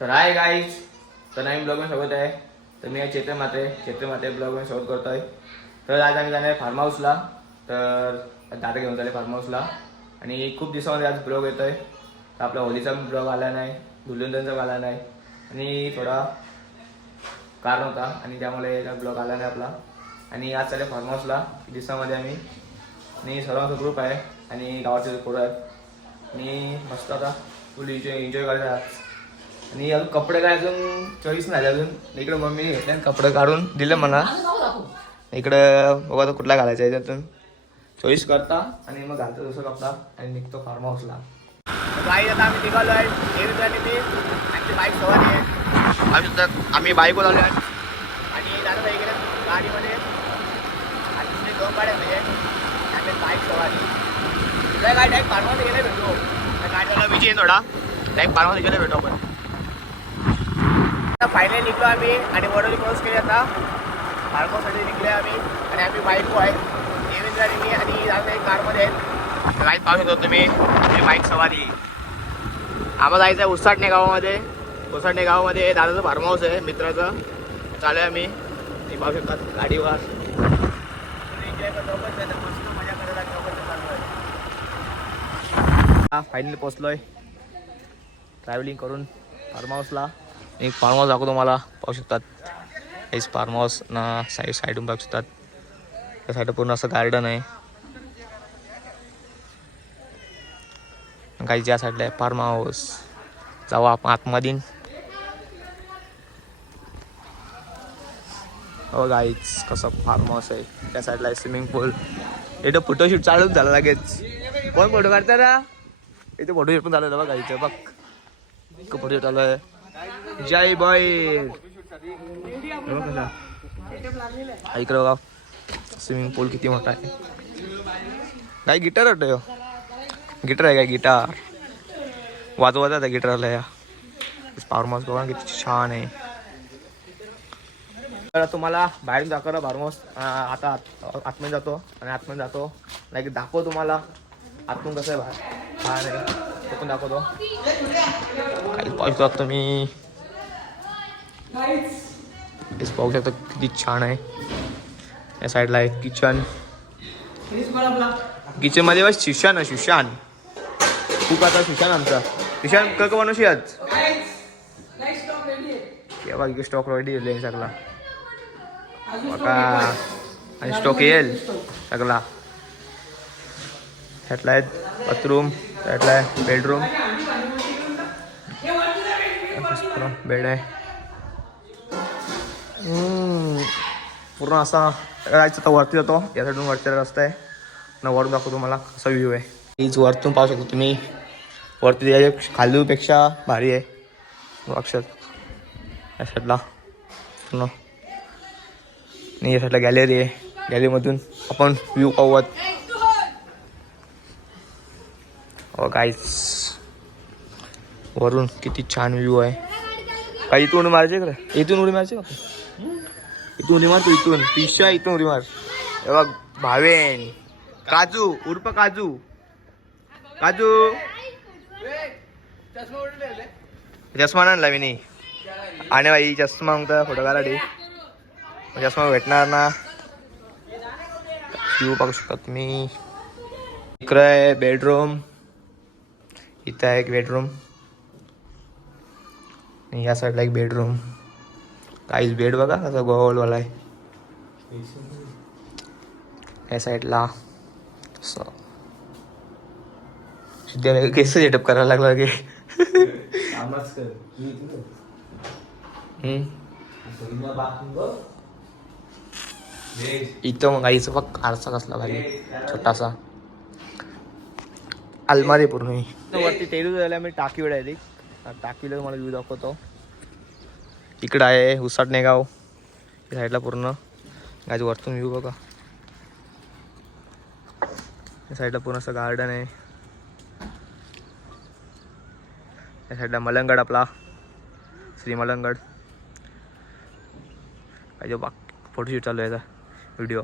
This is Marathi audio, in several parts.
तर आहे गाईज तर नवीन ब्लॉगमध्ये सोबत आहे. तर मी चेतन माते चेतन माते ब्लॉगमध्ये करतो आहे तर आज आम्ही जाणार फार्म हाऊसला तर दादा घेऊन चालले फार्म हाऊसला आणि खूप दिवसामध्ये आज ब्लॉग येतोय. तर आपला होलीचा ब्लॉग आला नाही. धुलंदनचा आला नाही. आणि थोडा कारण होता आणि त्यामुळे ब्लॉग आला नाही आपला. आणि आज चालले फार्म हाऊसला दिवसामध्ये आम्ही. आणि सर्वांचा ग्रुप आहे. आणि गावाचे पोरं आहेत. आणि मस्त आता फुल एन्जॉय एन्जॉय करायचा आणि अजून कपडे काय अजून? चॉईस नाही अजून. इकडे मम्मी घेतले कपडे काढून. दिलं मला. इकडं बघा तो कुठला घालायचा आहे त्यातून. चॉईस करता आणि मग घालतो दुसरा कपडा आणि निघतो फार्म हाऊसला काही आता आम्ही निघालो आहे. एरित आमची बाईक सवारी आहे. आम्ही सुद्धा आम्ही बाईकवर आलो आहे. आणि दादा गेले गाडीमध्ये. आणि दुसरे दोन गाड्या म्हणजे आम्ही बाईक सवारी. तुला गाडी डायरेक्ट फार्म हाऊस गेले भेटतो त्या गाडीला विजय थोडा. डायरेक्ट फार्म हाऊस गेले भेटू आपण. फायनली निघलो आम्ही आणि वडोली क्रॉस केली आता. फार्मसाठी निघले आम्ही आणि आम्ही बाईक आहे. देवेंद्र आणि मी आणि दादा एक कारमध्ये आहेत. बाईक पाहू शकतो तुम्ही. बाईक सवारी. आम्हाला जायचं आहे उसाटणे गावामध्ये. उसाटणे गावामध्ये दादाचं फार्म हाऊस आहे मित्राचं. चालू आहे आम्ही. ते पाहू शकतात गाडीवर. फायनली पोचलोय ट्रॅव्हलिंग करून फार्म हाऊसला एक फार्म हाऊस दाखवतो तुम्हाला. पाहू शकतात. हेच फार्म हाऊस ना साईड साईडून पाहू शकतात. त्या साईड पूर्ण असं गार्डन आहे. काही ज्या साईडला आहे फार्म हाऊस जाऊ आपण आतमध्ये. हो गाईच कसं फार्म हाऊस आहे. त्या साईडला आहे स्विमिंग पूल इथं फोटोशूट चालूच झाला लगेच. कोण फोटो काढता ना इथे फोटोशूट पण झालं बघ गाईचं बघ. फोटोशूट आलं आहे. जय बाई इकडे बघा. स्विमिंग पूल किती मोठा आहे. काय गिटार वाटतं गिटार आहे काय गिटार वाजवायचा आहे गिटारला या. फार्महाऊस बघा किती छान आहे. तर तुम्हाला बाहेरून दाखवलं फार्महाऊस आता आत- आतमध्ये जातो आणि आतमध्ये जातो. नाही दाखव तुम्हाला आतून कसं आहे बाहेर. बाहेर आहे. तो पण दाखवतो काही पाहू शकता तुम्ही हेच पाहू शकता किती छान आहे या साईडला आहे किचन किचनमध्ये बस शिशान आहे शिशान खूप आता शिशान आमचा. शिशान क बनवशी आज? केव्हा स्टॉक रेडी येईल सगळा. बघा. आणि स्टॉक येईल सगळा. ह्यातला बाथरूम साईडला आहे बेडरूम. बेड आहे. पूर्ण असा जायचं तर वरती जातो. या साईडून वरती रस्ता आहे. ना वरून दाखवतो तुम्हाला कसा व्ह्यू आहे. हीच वरतून पाहू शकतो तुम्ही. वरती त्याच्या खालूपेक्षा भारी आहे. अक्षर. या साईडला पूर्ण. आणि या साईडला गॅलरी आहे गॅलरीमधून आपण व्ह्यू पाहूयात. हो वरून किती छान व्ह्यू आहे. काही इथून उडी मारायची इकडे? इथून उडी मारायची का? इथून उडी मार तू इथून. पिशा इथून उडी मार. हे बघ भावेन. काजू उर्फ काजू. काजू. चष्मा आणला मी. नाही आणि बाई चष्मा म्हणता फोटो काढा चष्मा भेटणार ना. व्ह्यू पाहू शकता तुम्ही. इकडे बेडरूम इथं आहे एक बेडरूम आणि या साईडला एक बेडरूम काहीच बेड बघा असा गोवलवाला आहे. या साईडला असं केस सेटअप करायला लागला की. इथं मग आईचा बघ आरसा कसला भारी. छोटासा. अलमारी पूर्ण ही. वरती तेरू झाल्या मी टाकीवर आहे ती. टाकीला तुम्हाला व्ह्यू दाखवतो. इकडं आहे उसाटणे गाव या साईडला पूर्ण. गाज वरतून व्ह्यू बघा. या साईडला पूर्ण असं गार्डन आहे. या साईडला मलंगड आपला. श्री मलंगड. पाहिजे बा फोटोशूट चालू आहे व्हिडिओ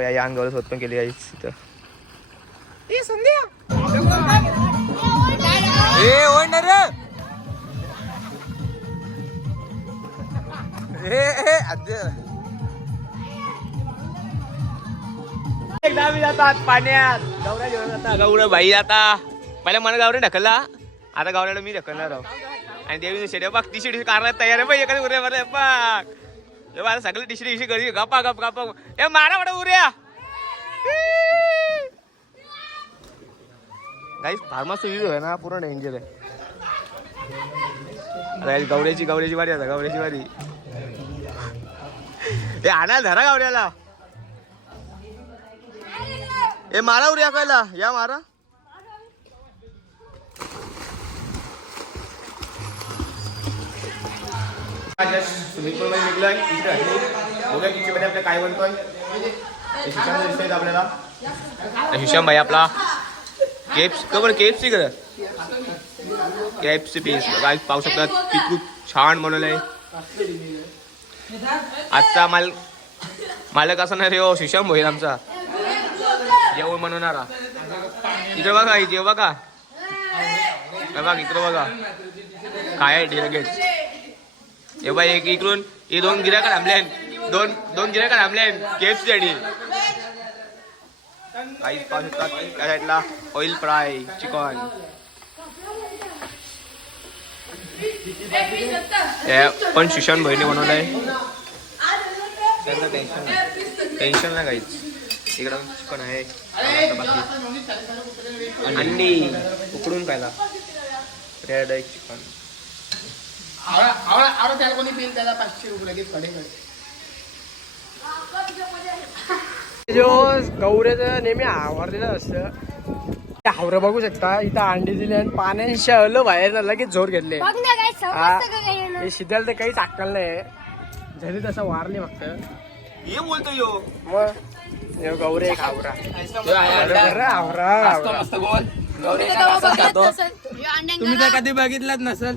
या अंगावर स्वत पण केली आहे तिथं ए संध्या. ए ओढणार जातात पाण्यात. जाता गौरव भाई जाता मला गावरे ढकलला. आता गावऱ्याला मी ढकलणार आहो. आणि देवी शेड्या बाग ती शेडी कार तयार आहे एखाद्या उरे मारा बाग सगळं टी शर्ट गरी गपा गप गप्पा ए मारा बडा उरया गाईस फार्मास व्ह्यू आहे ना पूर्ण डेंजर आहे. आता गवऱ्याची गवऱ्याची वारी आता गवऱ्याची वारी. ए आणा धरा गावऱ्याला ए मारा उर्या कायला या मारा. स्विमिंग पूल मध्ये निघलोय किती मध्ये आपल्या काय बनतोय. शिक्षण दिसतोय आपल्याला. हिशम भाई आपला. केप्स कबर केएफसी कर केएफसी पीस काय पाहू शकतात ती खूप छान बनवलंय आजचा माल मालक असा नाही रे हो शिशम होईल आमचा. जेवण बनवणारा. इकडे बघा इथे बघा. हे बघा इकडे बघा. काय आहे लगेच हे बघा एक इकडून हे दोन गिरायका थांबले दोन दोन गिरायका थांबले एफ सी काही पाहू शकतात त्या साईडला ऑइल फ्राय चिकन पण सुशांत भाईने बनवलंय त्यांना टेन्शन नाही. टेन्शन नाही काहीच. इकडं चिकन आहे. बाकी. अंडी उकडून खायला. रेड आहे चिकन आवडा आवडा आवडा त्याला कोणी पिल त्याला पाचशे रुपये लगेच कडे जो गौऱ्याचं नेहमी आवरलेलं असतं. ते हावरं बघू शकता. इथं अंडी दिली आणि पाण्याने शहलं बाहेर लगेच जोर घेतले. बघ ना काय हा. काही हे शिद्याला तर काहीच अक्कल नाही. झरी तसं वारली फक्त. ये बोलतो यो. मग हे गौरे एक हावरा. हावरा हावरा. तुम्ही तर कधी बघितलंच नसल.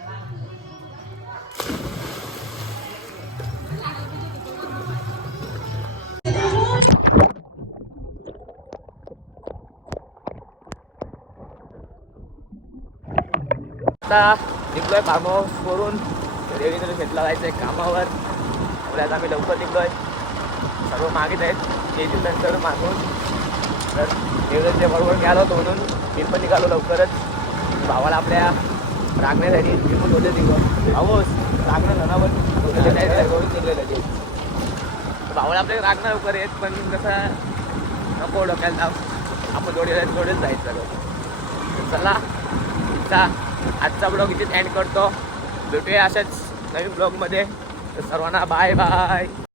आता निघलोय फार्म हाऊस तरी रेव्हेन्यू जायचं आहे कामावर. त्यामुळे आता आम्ही लवकर निघलोय. सर्व मागेत आहेत. येतील नंतर मागून. तर देवदत्तच्या बरोबर गेलो होतो म्हणून. मी पण निघालो लवकरच. भावाला आपल्या राखण्यासाठी फिरपून होते तिथं. भाऊस राखणं धनावर पण निघले लगेच. भावाला आपल्याला राखणं लवकर येत पण कसं नको डोक्याला आपण जोडीला जोडीच जायचं तर चला. आजचा ब्लॉग इथेच एंड करतो. भेटूया अशाच नवीन ब्लॉगमध्ये सर्वांना बाय बाय